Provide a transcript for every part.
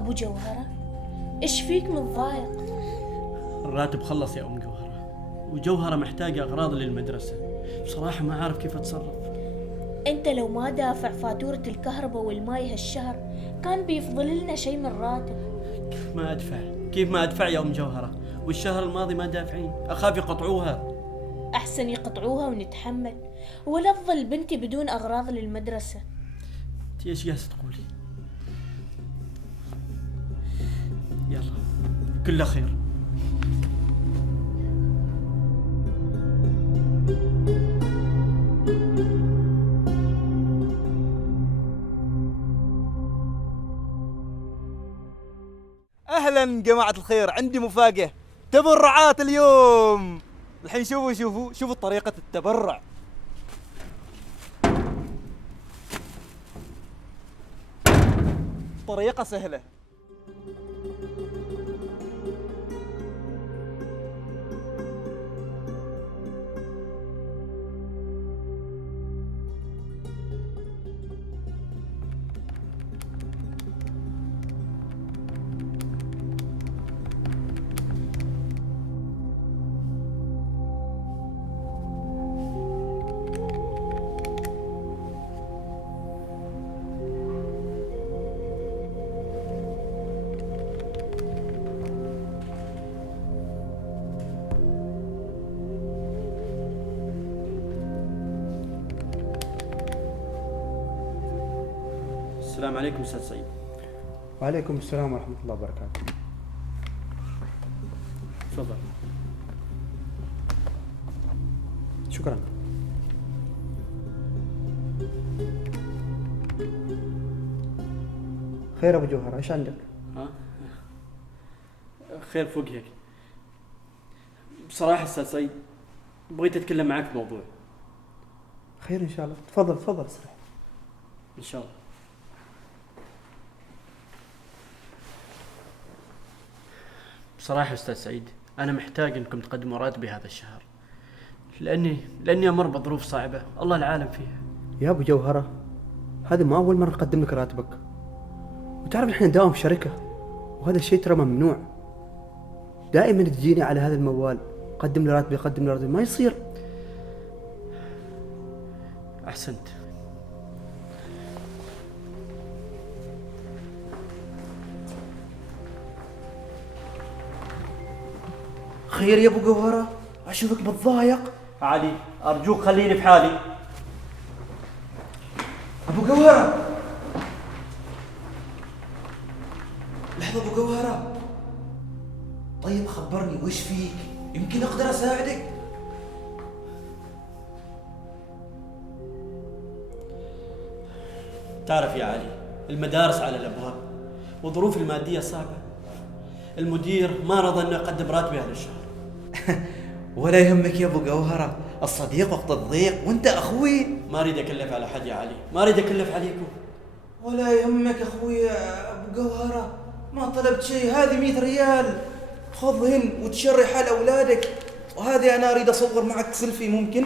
أبو جوهرة، إيش فيك متضايق؟ الراتب خلص يا أم جوهرة، وجوهرة محتاجة أغراض للمدرسة. بصراحة ما عارف كيف أتصرف. أنت لو ما دافع فاتورة الكهرباء والماي هالشهر كان بيفضل لنا شيء من راتب. كيف ما أدفع يا أم جوهرة؟ والشهر الماضي ما دافعين، أخاف يقطعوها. أحسن يقطعوها ونتحمل، ولا تظل بنتي بدون أغراض للمدرسة. أنت إيش جالسة تقولي؟ يلا كله خير. اهلا جماعة الخير، عندي مفاجأة، تبرعات اليوم. الحين شوفوا طريقة التبرع. طريقة سهلة. السلام عليكم أستاذ سعيد. وعليكم السلام ورحمة الله وبركاته. تفضل. شكرا. خير أبو جوهر، إيش عندك؟ خير فوق هيك. بصراحة أستاذ سعيد بغيت أتكلم معك في موضوع. خير إن شاء الله، تفضل اسرح. إن شاء الله. بصراحة أستاذ سعيد أنا محتاج أنكم تقدموا راتبي هذا الشهر، لأني أمر بظروف صعبة الله العالم فيها. يا أبو جوهرة، هذا ما أول مرة نقدم لك راتبك، وتعرف إحنا نداوم في شركة، وهذا الشيء ترى ممنوع. دائما تجيني على هذا الموال، قدم لي راتبي، ما يصير. أحسنت. خير يا أبو جوهرة، أشوفك متضايق. علي أرجوك خليني في حالي. أبو جوهرة، لحظة أبو جوهرة، طيب خبرني وش فيك، يمكن أقدر أساعدك. تعرف يا علي المدارس على الأبواب وظروف المادية صعبة. المدير ما رضى أنه يقدم راتبي هذا الشهر. ولا يهمك يا أبو جوهرة، الصديق وقت الضيق وأنت أخوي. ما أريد أكلف على حد يا علي، ما أريد أكلف عليكم. ولا يهمك أخوي أبو جوهرة، ما طلبت شيء، هذه 100 ريال خذهن وتشري حال أولادك، وهذه أنا أريد أصور معك سيلفي، ممكن؟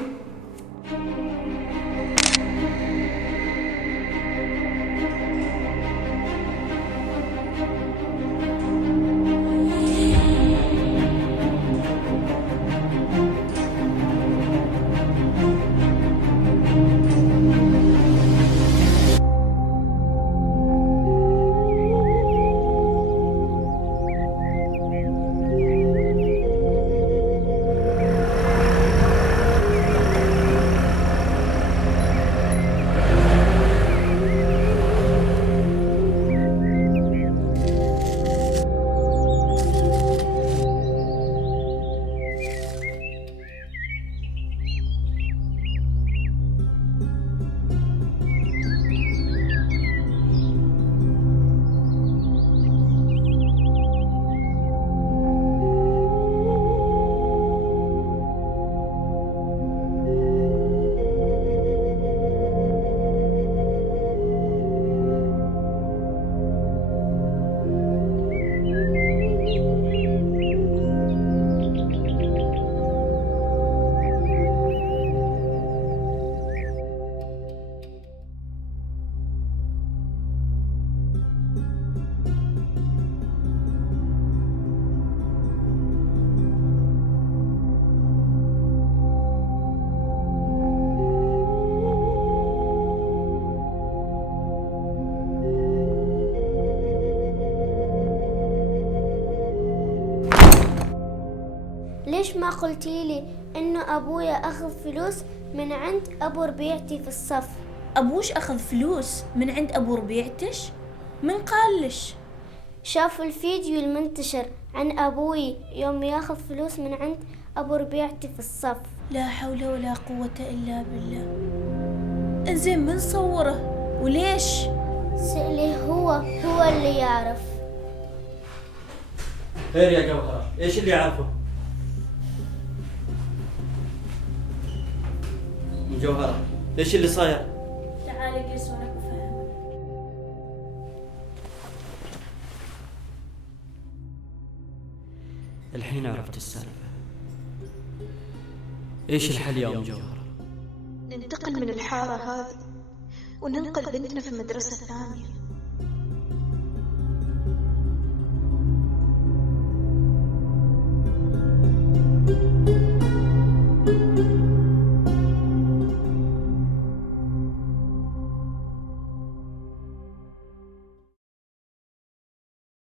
ليش ما قلتي لي إنه أبويا أخذ فلوس من عند أبو ربيعتي في الصف؟ أبوش أخذ فلوس من عند أبو ربيعتش؟ من قالش؟ شاف الفيديو المنتشر عن أبوي يوم ياخذ فلوس من عند أبو ربيعتي في الصف. لا حول ولا قوة إلا بالله. إنزين من صوره وليش؟ سألي هو اللي يعرف. خير يا جوهرة، ايش اللي يعرفه؟ جوهرة، ايش اللي صاير؟ تعالي قيس وأنا بفهمك. الحين عرفت السالفة. ايش الحل يا ام جوهرة؟ ننتقل من الحارة هذه وننقل بنتنا في مدرسة ثانية.